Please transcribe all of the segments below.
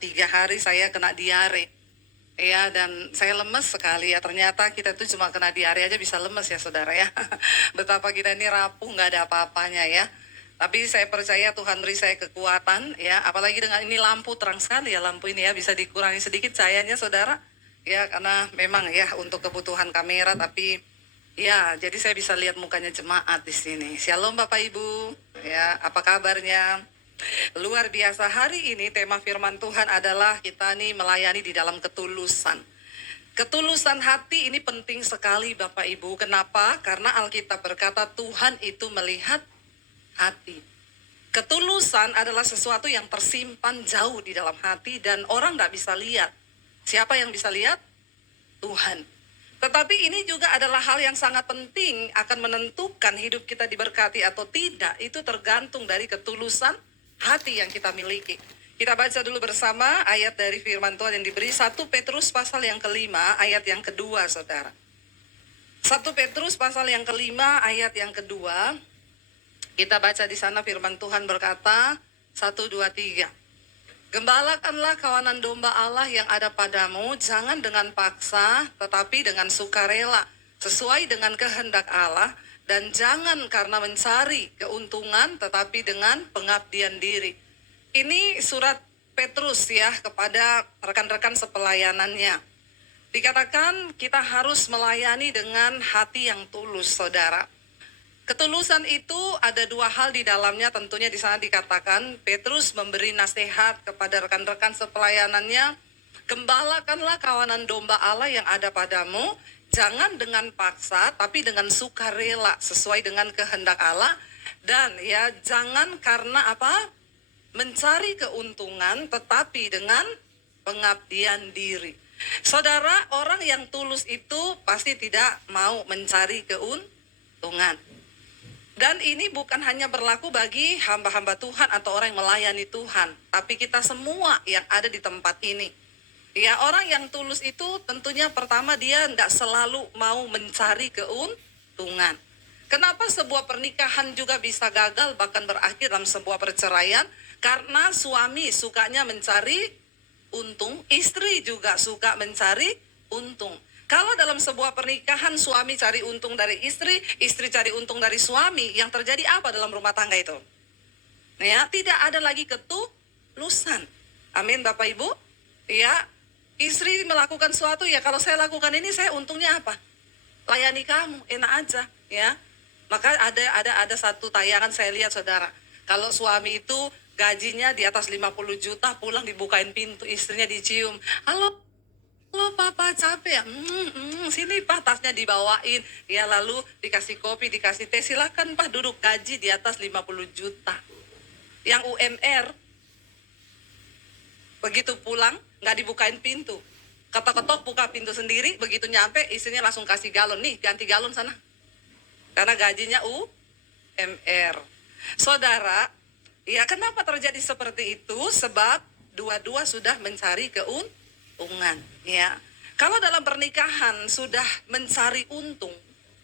3 hari saya kena diare. Ya, dan saya lemes sekali ya. Ternyata kita tuh cuma kena diare aja bisa lemes ya saudara ya. Betapa kita ini rapuh, nggak ada apa-apanya ya. Tapi saya percaya Tuhan beri saya kekuatan ya. Apalagi dengan ini lampu terang sekali ya lampu ini ya. Bisa dikurangi sedikit cahayanya saudara. Ya, karena memang ya untuk kebutuhan kamera. Tapi ya, jadi saya bisa lihat mukanya jemaat di sini. Shalom Bapak Ibu. Ya, apa kabarnya? Luar biasa, hari ini tema firman Tuhan adalah kita nih melayani di dalam ketulusan. Ketulusan hati ini penting sekali Bapak Ibu. Kenapa? Karena Alkitab berkata Tuhan itu melihat hati. Ketulusan adalah sesuatu yang tersimpan jauh di dalam hati dan orang tidak bisa lihat. Siapa yang bisa lihat? Tuhan. Tetapi ini juga adalah hal yang sangat penting akan menentukan hidup kita diberkati atau tidak. Itu tergantung dari ketulusan hati yang kita miliki. Kita baca dulu bersama ayat dari firman Tuhan yang diberi 1 Petrus pasal yang kelima ayat yang kedua saudara. 1 Petrus pasal yang kelima ayat yang kedua. Kita baca di sana firman Tuhan berkata 1, 2, 3. Gembalakanlah kawanan domba Allah yang ada padamu, jangan dengan paksa tetapi dengan sukarela, sesuai dengan kehendak Allah. Dan jangan karena mencari keuntungan tetapi dengan pengabdian diri. Ini surat Petrus ya kepada rekan-rekan sepelayanannya. Dikatakan kita harus melayani dengan hati yang tulus saudara. Ketulusan itu ada 2 hal di dalamnya, tentunya di sana dikatakan Petrus memberi nasihat kepada rekan-rekan sepelayanannya. Gembalakanlah kawanan domba Allah yang ada padamu, jangan dengan paksa, tapi dengan sukarela, sesuai dengan kehendak Allah. Dan ya, jangan karena apa? Mencari keuntungan, tetapi dengan pengabdian diri. Saudara, orang yang tulus itu pasti tidak mau mencari keuntungan. Dan ini bukan hanya berlaku bagi hamba-hamba Tuhan atau orang yang melayani Tuhan, tapi kita semua yang ada di tempat ini. Ya, orang yang tulus itu tentunya pertama dia tidak selalu mau mencari keuntungan. Kenapa sebuah pernikahan juga bisa gagal bahkan berakhir dalam sebuah perceraian? Karena suami sukanya mencari untung, istri juga suka mencari untung. Kalau dalam sebuah pernikahan suami cari untung dari istri, istri cari untung dari suami, yang terjadi apa dalam rumah tangga itu? Ya, tidak ada lagi ketulusan. Amin Bapak Ibu. Ya, istri melakukan sesuatu, ya kalau saya lakukan ini saya untungnya apa? Layani kamu, enak aja, ya. Maka ada satu tayangan saya lihat saudara. Kalau suami itu gajinya di atas 50 juta, pulang dibukain pintu, istrinya dicium. Halo papa capek ya, sini pak tasnya dibawain. Ya lalu dikasih kopi, dikasih teh, silakan pak duduk, gaji di atas 50 juta. Yang UMR, begitu pulang, nggak dibukain pintu. Ketok-ketok buka pintu sendiri, begitu nyampe istrinya langsung kasih galon, nih ganti galon sana. Karena gajinya UMR. Saudara, ya kenapa terjadi seperti itu? Sebab dua-dua sudah mencari keuntungan. Ya, kalau dalam pernikahan sudah mencari untung,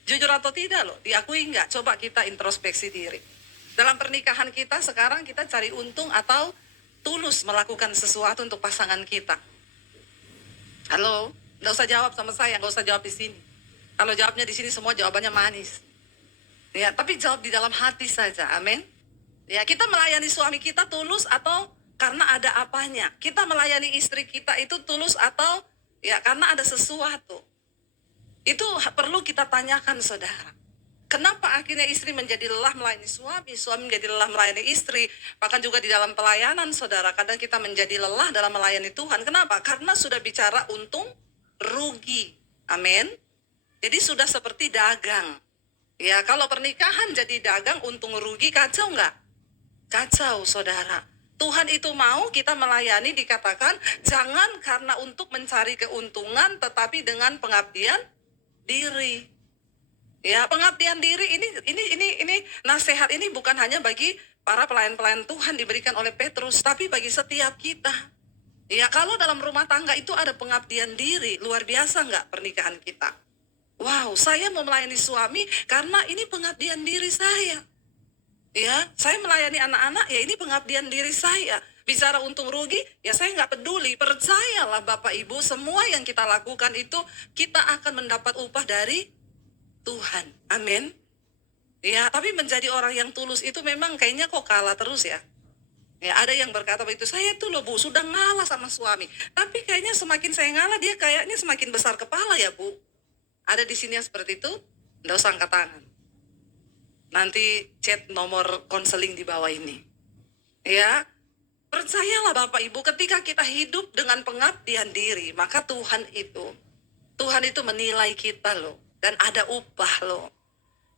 jujur atau tidak loh, diakui nggak? Coba kita introspeksi diri. Dalam pernikahan kita sekarang kita cari untung atau tulus melakukan sesuatu untuk pasangan kita? Halo, nggak usah jawab sama saya, nggak usah jawab di sini. Kalau jawabnya di sini semua jawabannya manis. Ya, tapi jawab di dalam hati saja, amin. Ya, kita melayani suami kita tulus atau karena ada apanya? Kita melayani istri kita itu tulus atau ya karena ada sesuatu? Itu perlu kita tanyakan saudara. Kenapa akhirnya istri menjadi lelah melayani suami, suami menjadi lelah melayani istri, bahkan juga di dalam pelayanan saudara, kadang kita menjadi lelah dalam melayani Tuhan. Kenapa? Karena sudah bicara untung rugi, amin. Jadi sudah seperti dagang. Ya, kalau pernikahan jadi dagang untung rugi, kacau nggak? Kacau saudara. Tuhan itu mau kita melayani, dikatakan jangan karena untuk mencari keuntungan, tetapi dengan pengabdian diri. Ya, pengabdian diri ini nasihat ini bukan hanya bagi para pelayan-pelayan Tuhan diberikan oleh Petrus, tapi bagi setiap kita. Ya, kalau dalam rumah tangga itu ada pengabdian diri, luar biasa nggak pernikahan kita? Wow, saya mau melayani suami karena ini pengabdian diri saya. Ya, saya melayani anak-anak, ya ini pengabdian diri saya. Bicara untung rugi, ya saya nggak peduli. Percayalah Bapak Ibu, semua yang kita lakukan itu kita akan mendapat upah dari Tuhan. Amin. Ya, tapi menjadi orang yang tulus itu memang kayaknya kok kalah terus ya. Ya, ada yang berkata begitu, saya tuh loh Bu, sudah ngalah sama suami. Tapi kayaknya semakin saya ngalah, dia kayaknya semakin besar kepala ya Bu. Ada di sini yang seperti itu, nggak usah angkat tangan. Nanti chat nomor konseling di bawah ini. Ya, percayalah Bapak Ibu, ketika kita hidup dengan pengabdian diri, maka Tuhan itu menilai kita loh. Dan ada upah loh.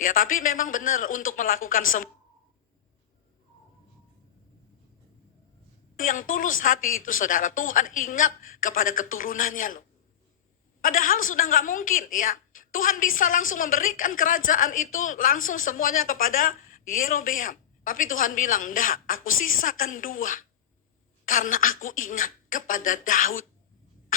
Ya, tapi memang benar untuk melakukan semua yang tulus hati itu, saudara, Tuhan ingat kepada keturunannya loh. Padahal sudah nggak mungkin ya. Tuhan bisa langsung memberikan kerajaan itu langsung semuanya kepada Yerobeam. Tapi Tuhan bilang, enggak, aku sisakan 2. Karena aku ingat kepada Daud,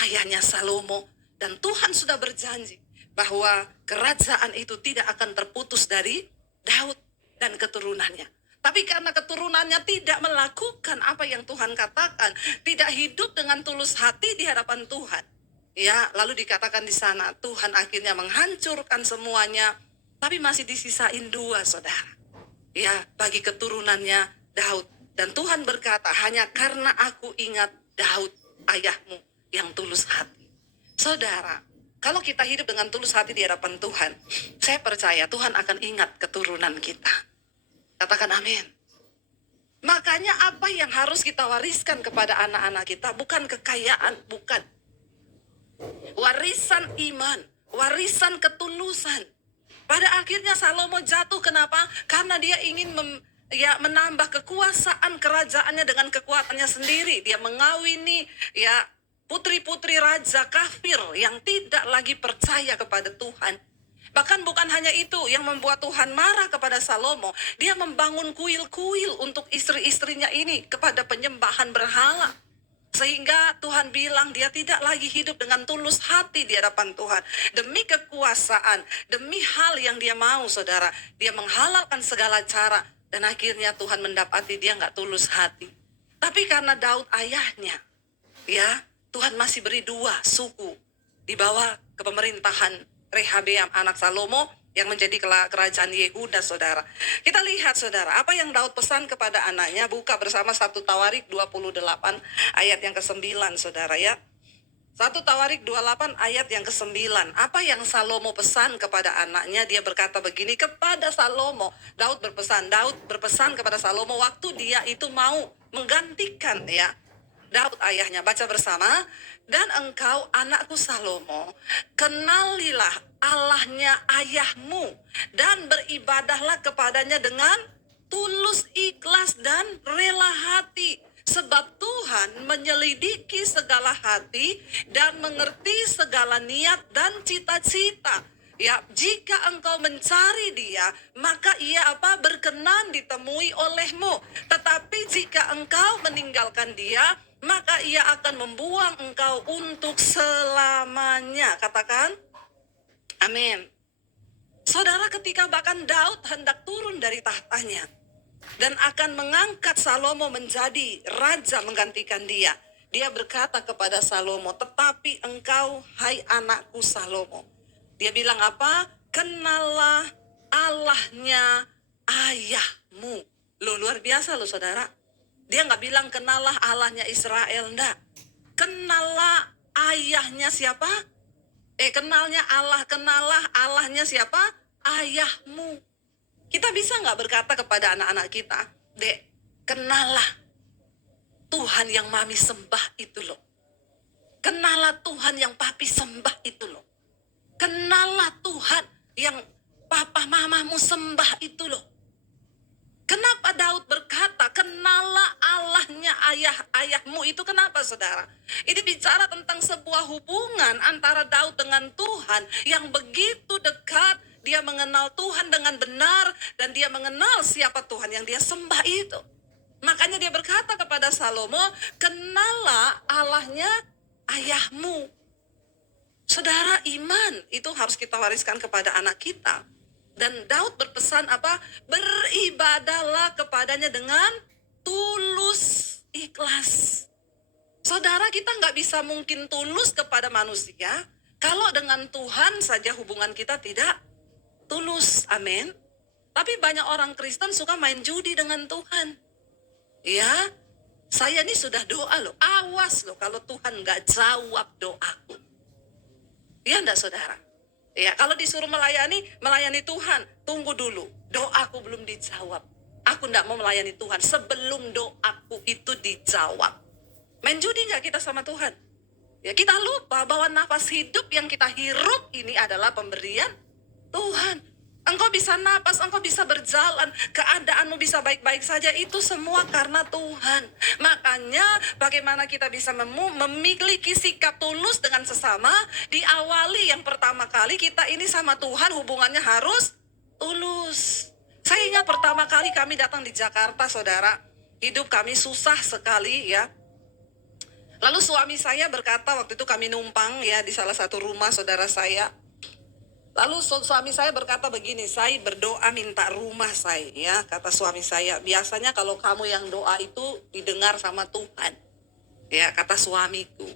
ayahnya Salomo. Dan Tuhan sudah berjanji bahwa kerajaan itu tidak akan terputus dari Daud dan keturunannya. Tapi karena keturunannya tidak melakukan apa yang Tuhan katakan, tidak hidup dengan tulus hati di hadapan Tuhan. Ya, lalu dikatakan di sana, Tuhan akhirnya menghancurkan semuanya, tapi masih disisain 2, saudara. Ya, bagi keturunannya Daud. Dan Tuhan berkata, hanya karena aku ingat Daud, ayahmu yang tulus hati. Saudara, kalau kita hidup dengan tulus hati di hadapan Tuhan, saya percaya Tuhan akan ingat keturunan kita. Katakan amin. Makanya apa yang harus kita wariskan kepada anak-anak kita bukan kekayaan, bukan. Warisan iman, warisan ketulusan. Pada akhirnya Salomo jatuh, kenapa? Karena dia ingin menambah kekuasaan kerajaannya dengan kekuatannya sendiri. Dia mengawini putri-putri raja kafir yang tidak lagi percaya kepada Tuhan. Bahkan bukan hanya itu yang membuat Tuhan marah kepada Salomo. Dia membangun kuil-kuil untuk istri-istrinya ini kepada penyembahan berhala. Sehingga Tuhan bilang dia tidak lagi hidup dengan tulus hati di hadapan Tuhan. Demi kekuasaan, demi hal yang dia mau, saudara. Dia menghalalkan segala cara. Dan akhirnya Tuhan mendapati dia nggak tulus hati. Tapi karena Daud ayahnya, ya, Tuhan masih beri 2 suku di bawah kepemerintahan Rehabeam anak Salomo yang menjadi kerajaan Yehuda, saudara. Kita lihat, saudara, apa yang Daud pesan kepada anaknya. Buka bersama 1 Tawarik 28 ayat yang ke-9, saudara ya. 1 Tawarik 28 ayat yang ke-9. Apa yang Salomo pesan kepada anaknya? Dia berkata begini kepada Salomo. Daud berpesan kepada Salomo waktu dia itu mau menggantikan Daud ayahnya. Baca bersama. Dan engkau anakku Salomo, kenalilah Allahnya ayahmu dan beribadahlah kepadanya dengan tulus, ikhlas, dan rela hati. Sebab Tuhan menyelidiki segala hati dan mengerti segala niat dan cita-cita. Ya, jika engkau mencari dia, maka ia berkenan ditemui olehmu. Tetapi jika engkau meninggalkan dia, maka ia akan membuang engkau untuk selamanya. Katakan, amin. Saudara, ketika bahkan Daud hendak turun dari tahtanya dan akan mengangkat Salomo menjadi raja menggantikan dia, dia berkata kepada Salomo, tetapi engkau, hai anakku Salomo. Dia bilang apa? Kenallah Allahnya ayahmu. Loh, luar biasa loh, saudara. Dia nggak bilang kenallah Allahnya Israel, enggak. Kenallah ayahnya siapa? Kenallah Allahnya siapa? Ayahmu. Kita bisa nggak berkata kepada anak-anak kita, Dek, kenallah Tuhan yang mami sembah itu loh. Kenallah Tuhan yang papi sembah itu loh. Kenallah Tuhan yang papa mamamu sembah itu loh. Kenapa Daud berkata, kenallah Allahnya ayahmu itu? Kenapa, saudara? Ini bicara tentang sebuah hubungan antara Daud dengan Tuhan yang begitu dekat. Dia mengenal Tuhan dengan benar dan dia mengenal siapa Tuhan yang dia sembah itu. Makanya dia berkata kepada Salomo, kenallah Allahnya ayahmu. Saudara, iman itu harus kita wariskan kepada anak kita. Dan Daud berpesan apa? Beribadahlah kepadanya dengan tulus, ikhlas. Saudara, kita nggak bisa mungkin tulus kepada manusia kalau dengan Tuhan saja hubungan kita tidak tulus. Amin. Tapi banyak orang Kristen suka main judi dengan Tuhan. Ya, saya ini sudah doa loh. Awas loh kalau Tuhan nggak jawab doaku. Iya enggak saudara? Ya, kalau disuruh melayani Tuhan, tunggu dulu. Doaku belum dijawab. Aku enggak mau melayani Tuhan sebelum doaku itu dijawab. Main judi enggak kita sama Tuhan? Ya, kita lupa bahwa nafas hidup yang kita hirup ini adalah pemberian Tuhan. Engkau bisa napas, engkau bisa berjalan, keadaanmu bisa baik-baik saja, itu semua karena Tuhan. Makanya bagaimana kita bisa memiliki sikap tulus dengan sesama, diawali yang pertama kali kita ini sama Tuhan hubungannya harus tulus. Saya ingat pertama kali kami datang di Jakarta, saudara, hidup kami susah sekali ya. Lalu suami saya berkata, waktu itu kami numpang ya di salah satu rumah saudara saya. Lalu suami saya berkata begini, saya berdoa minta rumah saya, ya kata suami saya. Biasanya kalau kamu yang doa itu didengar sama Tuhan, ya kata suamiku.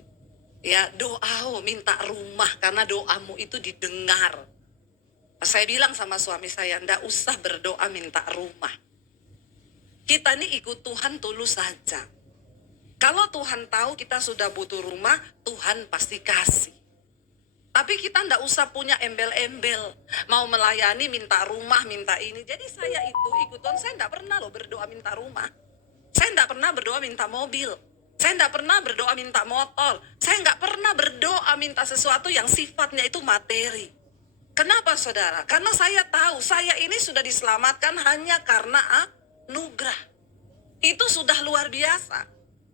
Ya doa minta rumah karena doamu itu didengar. Saya bilang sama suami saya, ndak usah berdoa minta rumah. Kita ini ikut Tuhan tulus saja. Kalau Tuhan tahu kita sudah butuh rumah, Tuhan pasti kasih. Tapi kita ndak usah punya embel-embel. Mau melayani, minta rumah, minta ini. Jadi saya itu ikut Tuhan, saya ndak pernah loh berdoa minta rumah. Saya ndak pernah berdoa minta mobil. Saya ndak pernah berdoa minta motor. Saya nggak pernah berdoa minta sesuatu yang sifatnya itu materi. Kenapa saudara? Karena saya tahu saya ini sudah diselamatkan hanya karena anugerah. Itu sudah luar biasa.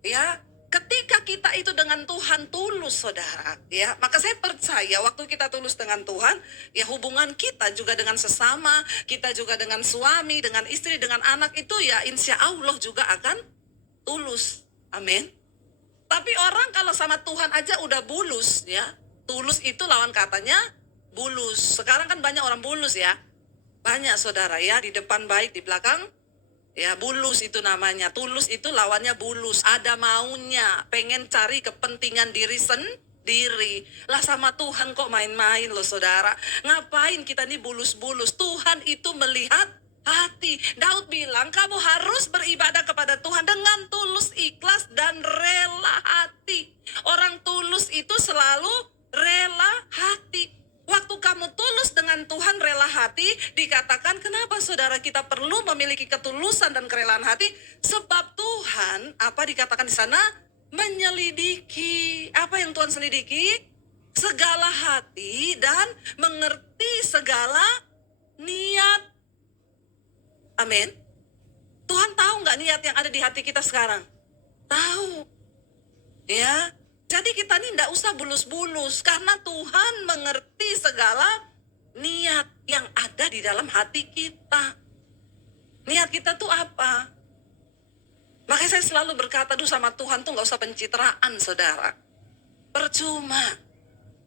Ya. Ketika kita itu dengan Tuhan tulus, saudara, ya, maka saya percaya waktu kita tulus dengan Tuhan, ya hubungan kita juga dengan sesama, kita juga dengan suami, dengan istri, dengan anak itu ya insya Allah juga akan tulus. Amin. Tapi orang kalau sama Tuhan aja udah bulus, ya, tulus itu lawan katanya bulus. Sekarang kan banyak orang bulus ya, banyak saudara ya, di depan baik, di belakang ya bulus itu namanya. Tulus itu lawannya bulus. Ada maunya, pengen cari kepentingan diri sendiri. Lah sama Tuhan kok main-main loh saudara. Ngapain kita nih bulus-bulus? Tuhan itu melihat hati. Daud bilang kamu harus beribadah kepada Tuhan dengan tulus, ikhlas, dan rela hati. Orang tulus itu selalu rela hati. Waktu kamu tulus dengan Tuhan, rela hati, dikatakan kenapa saudara kita perlu memiliki ketulusan dan kerelaan hati? Sebab Tuhan, apa dikatakan di sana? Menyelidiki. Apa yang Tuhan selidiki? Segala hati dan mengerti segala niat. Amin. Tuhan tahu nggak niat yang ada di hati kita sekarang? Tahu. Ya. Jadi kita ini tidak usah bulus-bulus karena Tuhan mengerti segala niat yang ada di dalam hati kita. Niat kita tuh apa? Makanya saya selalu berkata dulu sama Tuhan tuh gak usah pencitraan saudara. Percuma.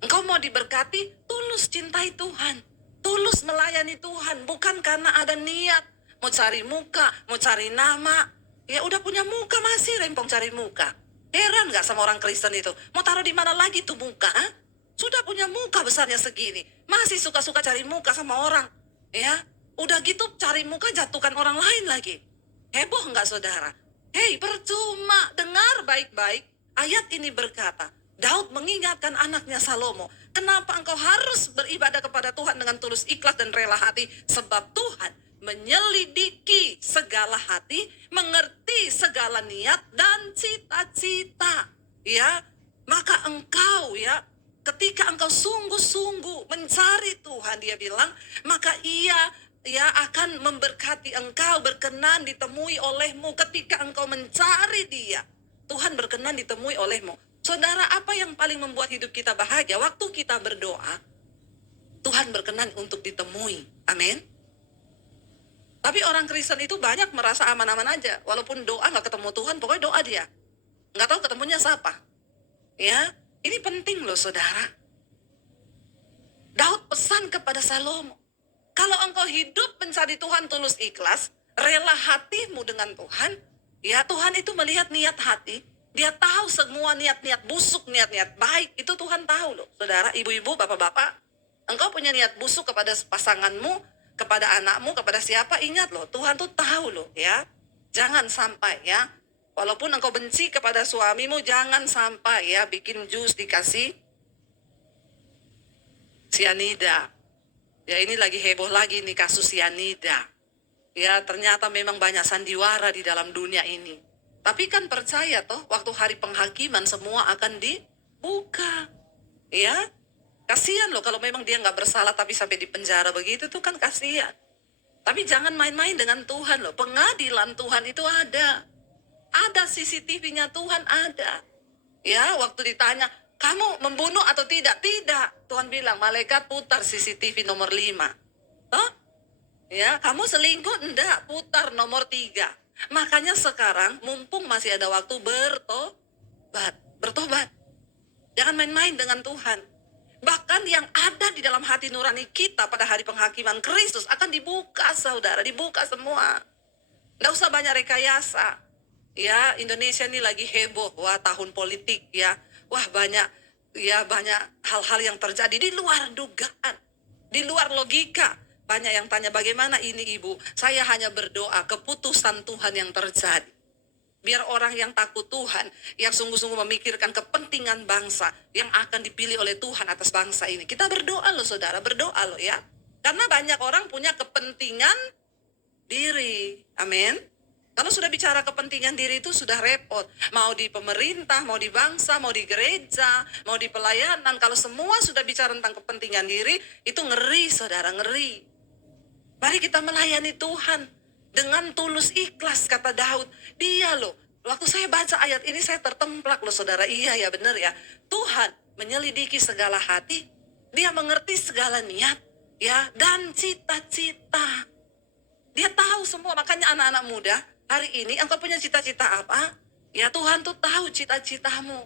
Engkau mau diberkati, tulus cintai Tuhan. Tulus melayani Tuhan, bukan karena ada niat. Mau cari muka, mau cari nama. Ya udah punya muka masih rempong cari muka. Heran gak sama orang Kristen itu? Mau taruh di mana lagi tuh muka? Sudah punya muka besarnya segini. Masih suka-suka cari muka sama orang. Ya, udah gitu cari muka jatuhkan orang lain lagi. Heboh gak saudara? Hei, percuma. Dengar baik-baik. Ayat ini berkata, Daud mengingatkan anaknya Salomo. Kenapa engkau harus beribadah kepada Tuhan dengan tulus, ikhlas, dan rela hati? Sebab Tuhan menyelidiki segala hati, mengerti segala niat dan cita-cita. Ya, maka engkau ya, ketika engkau sungguh-sungguh mencari Tuhan, dia bilang, maka ia ya akan memberkati engkau, berkenan ditemui olehmu. Ketika engkau mencari dia, Tuhan berkenan ditemui olehmu. Saudara, apa yang paling membuat hidup kita bahagia? Waktu kita berdoa, Tuhan berkenan untuk ditemui. Amin. Tapi orang Kristen itu banyak merasa aman-aman aja. Walaupun doa gak ketemu Tuhan, pokoknya doa dia. Gak tahu ketemunya siapa. Ya, ini penting loh saudara. Daud pesan kepada Salomo. Kalau engkau hidup mencari Tuhan tulus ikhlas, rela hatimu dengan Tuhan, ya Tuhan itu melihat niat hati. Dia tahu semua niat-niat busuk, niat-niat baik. Itu Tuhan tahu loh. Saudara, ibu-ibu, bapak-bapak. Engkau punya niat busuk kepada pasanganmu, kepada anakmu, kepada siapa. Ingat loh, Tuhan tuh tahu loh ya. Jangan sampai ya. Walaupun engkau benci kepada suamimu, jangan sampai ya bikin jus dikasih sianida. Ya ini lagi heboh lagi nih kasus sianida. Ya ternyata memang banyak sandiwara di dalam dunia ini. Tapi kan percaya toh waktu hari penghakiman semua akan dibuka. Ya, kasihan loh kalau memang dia nggak bersalah tapi sampai di penjara begitu tuh kan kasihan. Tapi jangan main-main dengan Tuhan loh. Pengadilan Tuhan itu ada. Ada CCTV-nya Tuhan ada. Ya, waktu ditanya, kamu membunuh atau tidak? Tidak. Tuhan bilang, malaikat putar CCTV nomor 5. Toh? Ya, kamu selingkuh? Enggak, putar nomor 3. Makanya sekarang, mumpung masih ada waktu bertobat. Jangan main-main dengan Tuhan. Bahkan yang ada di dalam hati nurani kita pada hari penghakiman Kristus akan dibuka, saudara. Dibuka semua. Nggak usah banyak rekayasa. Ya, Indonesia ini lagi heboh. Wah, tahun politik ya. Wah, banyak hal-hal yang terjadi di luar dugaan. Di luar logika. Banyak yang tanya, bagaimana ini ibu? Saya hanya berdoa keputusan Tuhan yang terjadi. Biar orang yang takut Tuhan, yang sungguh-sungguh memikirkan kepentingan bangsa yang akan dipilih oleh Tuhan atas bangsa ini. Kita berdoa loh saudara, berdoa loh ya. Karena banyak orang punya kepentingan diri. Amin. Kalau sudah bicara kepentingan diri itu sudah repot. Mau di pemerintah, mau di bangsa, mau di gereja, mau di pelayanan. Kalau semua sudah bicara tentang kepentingan diri, itu ngeri saudara, ngeri. Mari kita melayani Tuhan dengan tulus ikhlas, kata Daud. Dia loh, waktu saya baca ayat ini saya tertemplak loh saudara. Iya ya benar ya. Tuhan menyelidiki segala hati. Dia mengerti segala niat ya dan cita-cita. Dia tahu semua. Makanya anak-anak muda, hari ini engkau punya cita-cita apa? Ya Tuhan tuh tahu cita-citamu.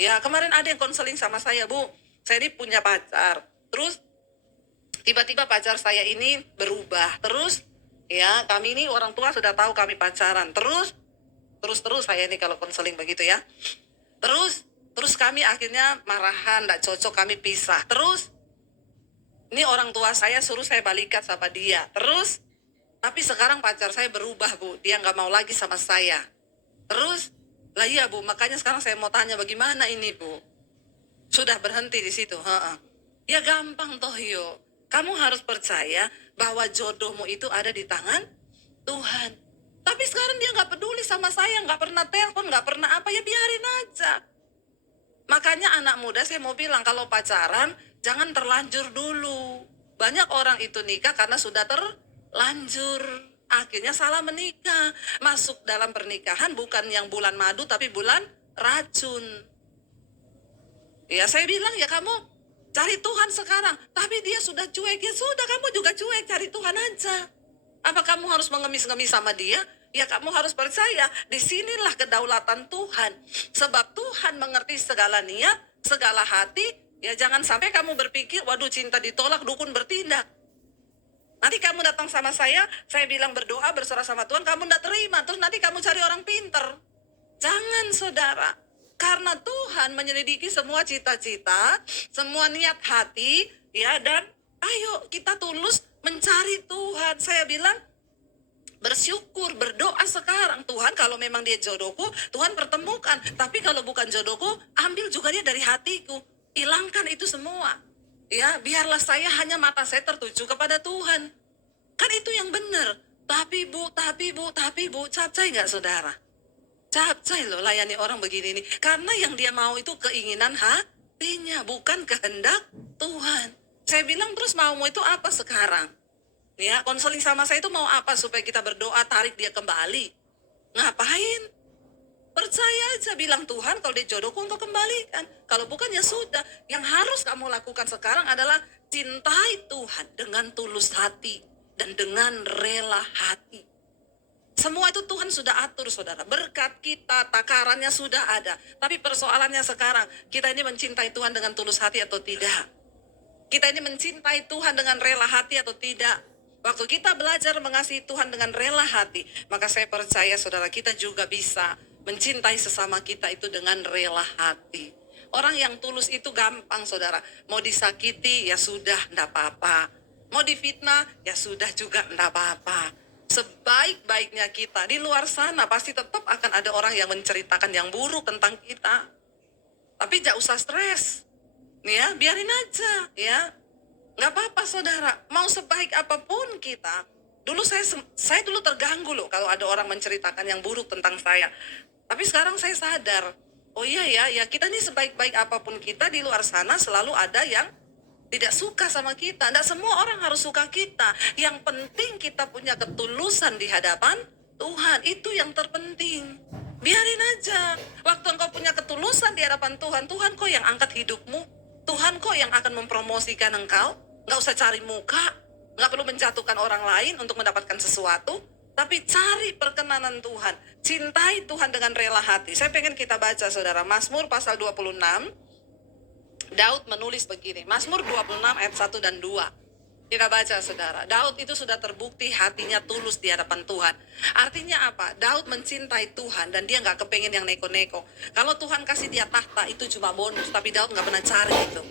Ya kemarin ada yang konseling sama saya, Bu. Saya ini punya pacar. Terus tiba-tiba pacar saya ini berubah. Terus ya kami ini orang tua sudah tahu kami pacaran. Terus saya ini kalau konseling begitu ya. Terus kami akhirnya marahan, tidak cocok, kami pisah. Terus ini orang tua saya suruh saya balikan sama dia. Terus tapi sekarang pacar saya berubah, Bu. Dia nggak mau lagi sama saya. Terus lah iya, Bu. Makanya sekarang saya mau tanya bagaimana ini, Bu. Sudah berhenti di situ. Ya gampang toh yo. Kamu harus percaya bahwa jodohmu itu ada di tangan Tuhan. Tapi sekarang dia nggak peduli sama saya, nggak pernah telepon, nggak pernah apa, ya biarin aja. Makanya anak muda saya mau bilang kalau pacaran jangan terlanjur dulu. Banyak orang itu nikah karena sudah terlanjur. Akhirnya salah menikah. Masuk dalam pernikahan bukan yang bulan madu tapi bulan racun. Ya saya bilang ya kamu cari Tuhan sekarang. Tapi dia sudah cuek. Ya sudah kamu juga cuek. Cari Tuhan aja. Apa kamu harus mengemis-ngemis sama dia? Ya kamu harus percaya. Disinilah kedaulatan Tuhan. Sebab Tuhan mengerti segala niat, segala hati. Ya jangan sampai kamu berpikir, waduh cinta ditolak, dukun bertindak. Nanti kamu datang sama saya bilang berdoa, berserah sama Tuhan, kamu tidak terima. Terus nanti kamu cari orang pinter. Jangan saudara. Karena Tuhan menyelidiki semua cita-cita, semua niat hati, ya dan ayo kita tulus mencari Tuhan. Saya bilang bersyukur, berdoa sekarang. Tuhan kalau memang dia jodohku, Tuhan pertemukan. Tapi kalau bukan jodohku, ambil juga dia dari hatiku. Hilangkan itu semua. Ya, biarlah saya hanya mata saya tertuju kepada Tuhan. Kan itu yang benar. Tapi bu, capcay nggak saudara? Capcay loh layani orang begini nih. Karena yang dia mau itu keinginan hatinya, bukan kehendak Tuhan. Saya bilang terus maumu itu apa sekarang? Ya, konseling sama saya itu mau apa supaya kita berdoa tarik dia kembali? Ngapain? Percaya aja bilang Tuhan kalau dia jodohku engkau kembalikan. Kalau bukan ya sudah. Yang harus kamu lakukan sekarang adalah cintai Tuhan dengan tulus hati dan dengan rela hati. Semua itu Tuhan sudah atur saudara. Berkat kita, takarannya sudah ada. Tapi persoalannya sekarang, kita ini mencintai Tuhan dengan tulus hati atau tidak? Kita ini mencintai Tuhan dengan rela hati atau tidak? Waktu kita belajar mengasihi Tuhan dengan rela hati, maka saya percaya saudara kita juga bisa mencintai sesama kita itu dengan rela hati. Orang yang tulus itu gampang, saudara. Mau disakiti, ya sudah, enggak apa-apa. Mau difitnah, ya sudah juga, enggak apa-apa. Sebaik-baiknya kita, di luar sana pasti tetap akan ada orang yang menceritakan yang buruk tentang kita. Tapi enggak usah stres. Ya, biarin aja, ya. Enggak apa-apa, saudara. Mau sebaik apapun kita. Dulu saya dulu terganggu loh kalau ada orang menceritakan yang buruk tentang saya. Tapi sekarang saya sadar, oh iya ya kita nih sebaik-baik apapun kita di luar sana selalu ada yang tidak suka sama kita. Tidak semua orang harus suka kita. Yang penting kita punya ketulusan di hadapan Tuhan. Itu yang terpenting. Biarin aja. Waktu engkau punya ketulusan di hadapan Tuhan, Tuhan kok yang angkat hidupmu. Tuhan kok yang akan mempromosikan engkau. Nggak usah cari muka. Nggak perlu menjatuhkan orang lain untuk mendapatkan sesuatu. Tapi cari perkenanan Tuhan. Cintai Tuhan dengan rela hati. Saya pengen kita baca, saudara. Mazmur pasal 26. Daud menulis begini. Mazmur 26 ayat 1 dan 2. Kita baca, saudara. Daud itu sudah terbukti hatinya tulus di hadapan Tuhan. Artinya apa? Daud mencintai Tuhan dan dia nggak kepengen yang neko-neko. Kalau Tuhan kasih dia tahta itu cuma bonus. Tapi Daud nggak pernah cari itu.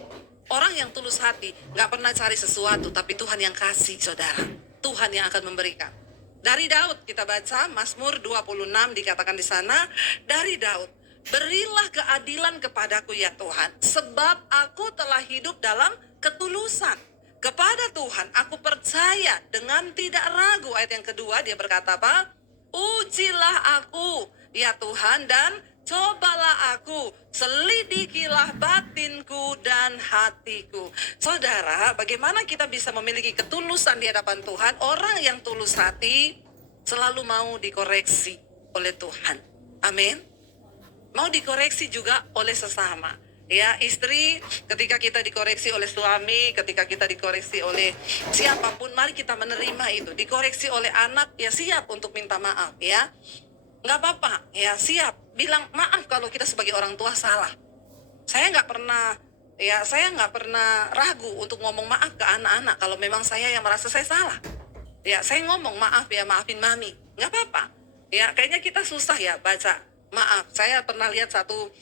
Orang yang tulus hati nggak pernah cari sesuatu. Tapi Tuhan yang kasih, saudara. Tuhan yang akan memberikan. Dari Daud kita baca Mazmur 26 dikatakan di sana, dari Daud, berilah keadilan kepadaku ya Tuhan, sebab aku telah hidup dalam ketulusan. Kepada Tuhan aku percaya dengan tidak ragu. Ayat yang kedua dia berkata apa? Ujilah aku ya Tuhan dan cobalah aku, selidikilah batinku dan hatiku. Saudara, bagaimana kita bisa memiliki ketulusan di hadapan Tuhan? Orang yang tulus hati selalu mau dikoreksi oleh Tuhan. Amin. Mau dikoreksi juga oleh sesama. Ya, istri ketika kita dikoreksi oleh suami, ketika kita dikoreksi oleh siapapun, mari kita menerima itu. Dikoreksi oleh anak, ya siap untuk minta maaf, ya. Nggak apa-apa, ya siap. Bilang maaf kalau kita sebagai orang tua salah. Saya nggak pernah ragu untuk ngomong maaf ke anak-anak kalau memang saya yang merasa saya salah. Ya, saya ngomong maaf ya, maafin mami. Nggak apa-apa. Ya, kayaknya kita susah ya baca maaf. Saya pernah lihat satu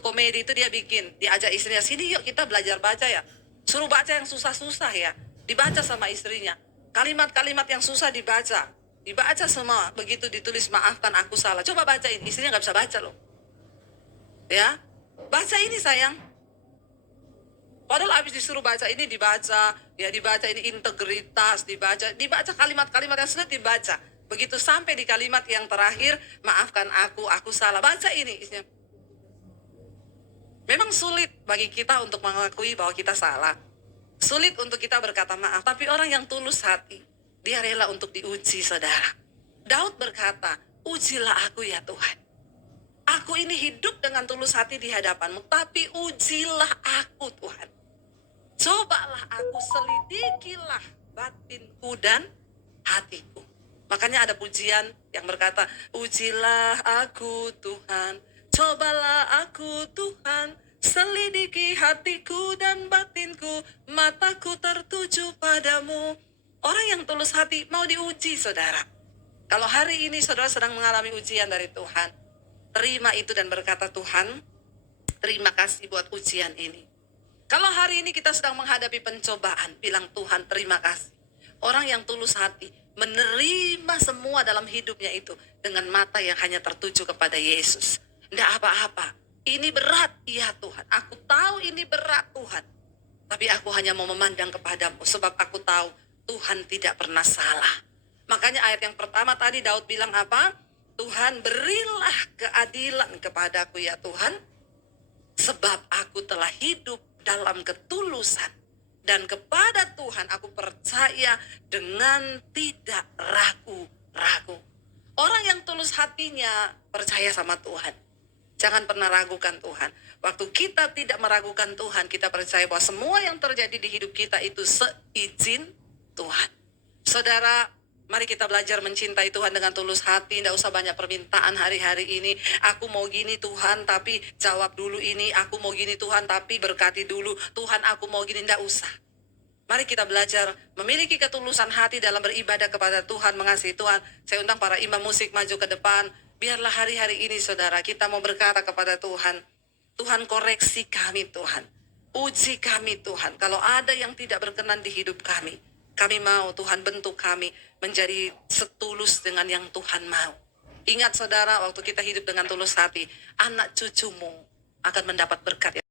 komedi itu dia diajak istrinya, sini yuk kita belajar baca ya. Suruh baca yang susah-susah ya. Dibaca sama istrinya. Kalimat-kalimat yang susah dibaca semua, begitu ditulis maafkan aku salah. Coba bacain, istrinya nggak bisa baca loh. Ya, baca ini sayang. Padahal habis disuruh baca ini dibaca ini integritas, dibaca kalimat-kalimat yang sudah dibaca. Begitu sampai di kalimat yang terakhir, maafkan aku salah. Baca ini istrinya. Memang sulit bagi kita untuk mengakui bahwa kita salah. Sulit untuk kita berkata maaf, tapi orang yang tulus hati, dia rela untuk diuji, saudara. Daud berkata, ujilah aku ya Tuhan. Aku ini hidup dengan tulus hati di hadapanmu, tapi ujilah aku Tuhan. Cobalah aku, selidikilah batinku dan hatiku. Makanya ada pujian yang berkata, ujilah aku Tuhan, cobalah aku Tuhan, selidiki hatiku dan batinku, mataku tertuju padamu. Orang yang tulus hati mau diuji, saudara. Kalau hari ini saudara sedang mengalami ujian dari Tuhan, terima itu dan berkata, Tuhan, terima kasih buat ujian ini. Kalau hari ini kita sedang menghadapi pencobaan, bilang Tuhan terima kasih. Orang yang tulus hati menerima semua dalam hidupnya itu dengan mata yang hanya tertuju kepada Yesus. Tidak apa-apa, ini berat, iya Tuhan. Aku tahu ini berat Tuhan. Tapi aku hanya mau memandang kepadamu sebab aku tahu Tuhan tidak pernah salah. Makanya ayat yang pertama tadi Daud bilang apa? Tuhan berilah keadilan kepadaku ya Tuhan. Sebab aku telah hidup dalam ketulusan. Dan kepada Tuhan aku percaya dengan tidak ragu-ragu. Orang yang tulus hatinya percaya sama Tuhan. Jangan pernah ragukan Tuhan. Waktu kita tidak meragukan Tuhan, kita percaya bahwa semua yang terjadi di hidup kita itu seizin Tuhan. Saudara, mari kita belajar mencintai Tuhan dengan tulus hati. Tidak usah banyak permintaan hari-hari ini. Aku mau gini Tuhan, tapi jawab dulu ini. Aku mau gini Tuhan, tapi berkati dulu. Tuhan, aku mau gini. Tidak usah. Mari kita belajar memiliki ketulusan hati dalam beribadah kepada Tuhan, mengasihi Tuhan. Saya undang para imam musik maju ke depan. Biarlah hari-hari ini saudara kita mau berkata kepada Tuhan, Tuhan koreksi kami Tuhan. Uji kami Tuhan. Kalau ada yang tidak berkenan di hidup kami mau Tuhan bentuk kami menjadi setulus dengan yang Tuhan mau. Ingat saudara, waktu kita hidup dengan tulus hati, anak cucumu akan mendapat berkat.